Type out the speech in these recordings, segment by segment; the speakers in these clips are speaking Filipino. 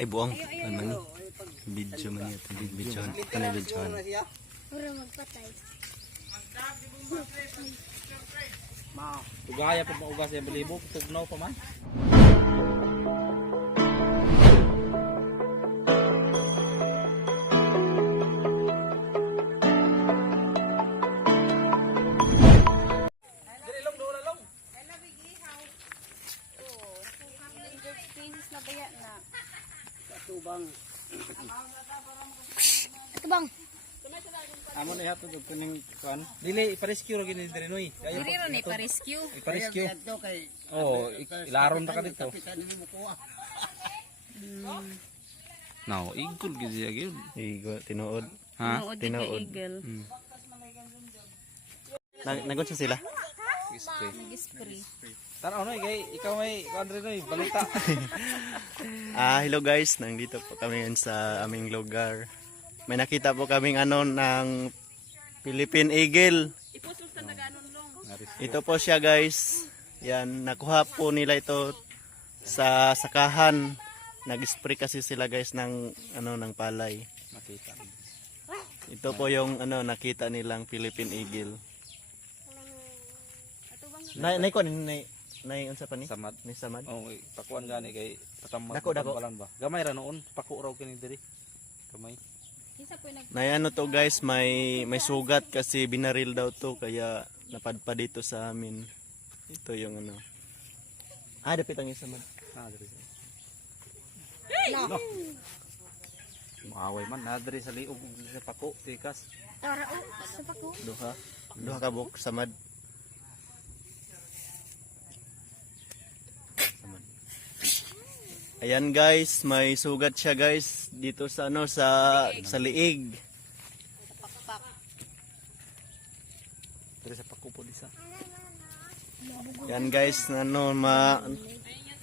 Ay buang. Ano video man ito. Video. Tanay video. Puro magpatay. Ugaya pa maugas yung balibo, tugnaw pa man. Ito bang? Amo na yato dog kuning kuan. Dili ipa-rescue ra gini diri noy. Diri ron ipa-rescue. Ipa-rescue. Oh, ilaron ta ka dito. Now, igul gid siya gyud. Igo tinuod. Ha? Tinuod. Eagle. Nagon sa sila. Spray. Nag-spray. Tanaw noy kay ikaw may kuan rin noy balita. Hello guys, nandito po kami ngayon sa aming lugar. May nakita po kaming ng Philippine Eagle. Ito po siya guys. Yan, nakuha po nila ito sa sakahan. Nag-spray kasi sila guys ng ng palay. Makita. Ito po yung nakita nilang Philippine Eagle. Nay ko nay unsa pa ni? Samad. Ni samad. Oh, pakuan gani kay patamad. Dako. Palan ba? Gamay ra noon, paku raw kini diri. Gamay. Nay to guys, may sugat kasi binaril daw to kaya napadpa dito sa amin. Ito yung dapit ang isa man. Diri. No. Maaway man na diri sa liog sa paku tikas. Tara sa pako. Duha ka buk samad. Ayan guys, may sugat siya guys dito sa sa liig. Diri sa paku po disa. Yan guys,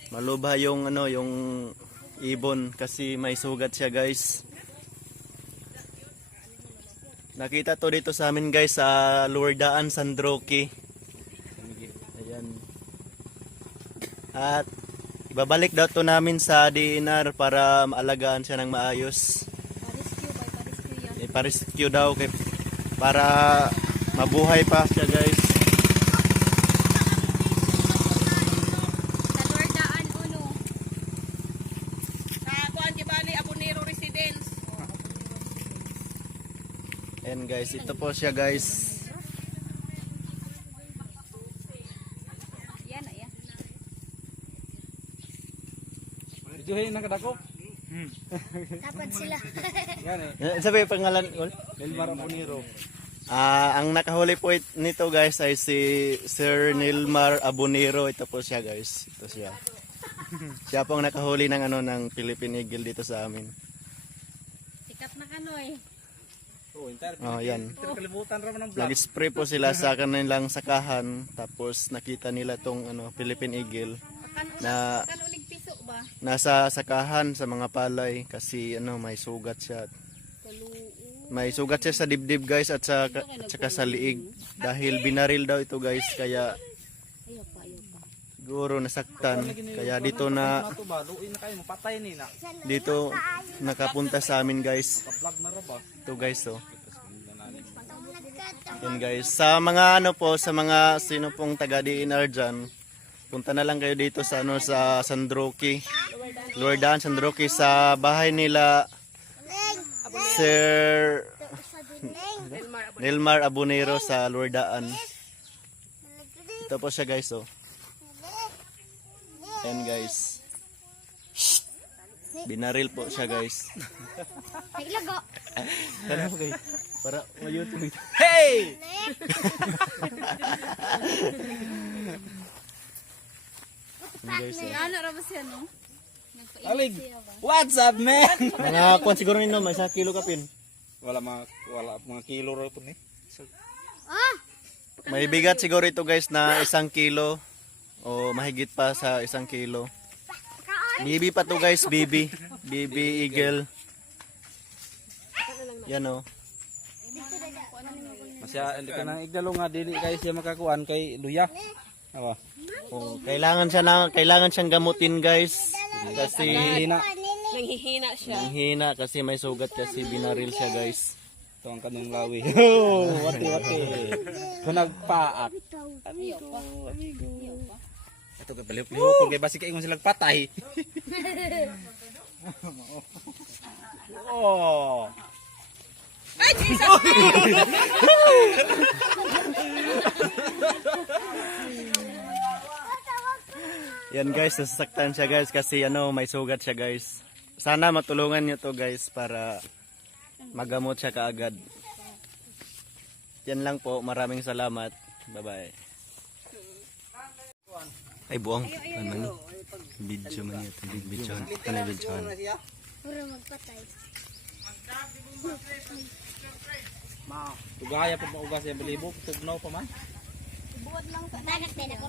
malubha yung yung ibon kasi may sugat siya guys. Nakita to dito sa amin guys sa Luwardaan, San Roque. Ayan. At babalik daw to namin sa DNR para maalagaan siya ng maayos. Ipa-rescue daw para mabuhay pa siya guys. Sa Luwardaan uno. Sa kuan di bali Abonero Residence. Ayan guys, ito po siya guys. Yan ya. Diyohin nang kadako. Dapat sila. Gani. Sabi pangalan Nilmar Abonero. ang nakahuli po nito guys ay si Sir Nilmar Abonero. Ito po siya guys. Ito siya. Siya po ang nakahuli ng ng Philippine Eagle dito sa amin. Sikat na kanoy. Oh, yan. Kalibutan ra man ang vlog. Nag-spray po sila sa kanilang sakahan tapos nakita nila tong Philippine Eagle na Kanulig piso ba? nasa sakahan sa mga palay kasi may sugat siya. May sugat siya sa dibdib guys at saka sa liig dahil binaril daw ito guys kaya siguro nasaktan kaya dito nakapunta sa amin guys. Vlog na ra ba? Ito guys Yan guys. Sa mga sa mga sino pong taga DNR dyan, punta na lang kayo dito sa sa San Roque. Luwardaan, San Roque sa bahay nila Sir Nilmar Abonero sa Luwardaan. Ito po siya guys Ayan guys. Binaril po siya guys. Ilago. Ano guys? Para ma-YouTube ito. Hey! Guys, Ano ra ba siya no? Alig. What's up, man? mga kuwan siguro nino, may 1 kilo kapin. Wala mga kilo ra po ni. May bigat siguro ito guys na 1 kilo o mahigit pa sa 1 kilo. Bibi pa to guys, bibi. Bibi eagle. Yan Masya hindi ka nang igdalo nga dili kay siya makakuan kay luya. Awa. kailangan siyang gamutin guys kasi Hina. Nanghihina siya. Ang hina kasi may sugat kasi binaril siya guys. Ito ang kanong lawi. Oh, wati. Kung nagpaak. Ito ka paliw-paliw kung kay basi kaingon silang patay. Oh. Ay, Jesus! Yan guys, nasasaktan siya guys kasi may sugat siya guys. Sana matulungan niyo to guys para magamot siya kaagad. Yan lang po, maraming salamat. Bye-bye. Ay buong, ano video man ito, video. Ito na video. Puro magpatay. Tugaya pa maugas yung balibog, tugnaw pa man. Dagat din ako.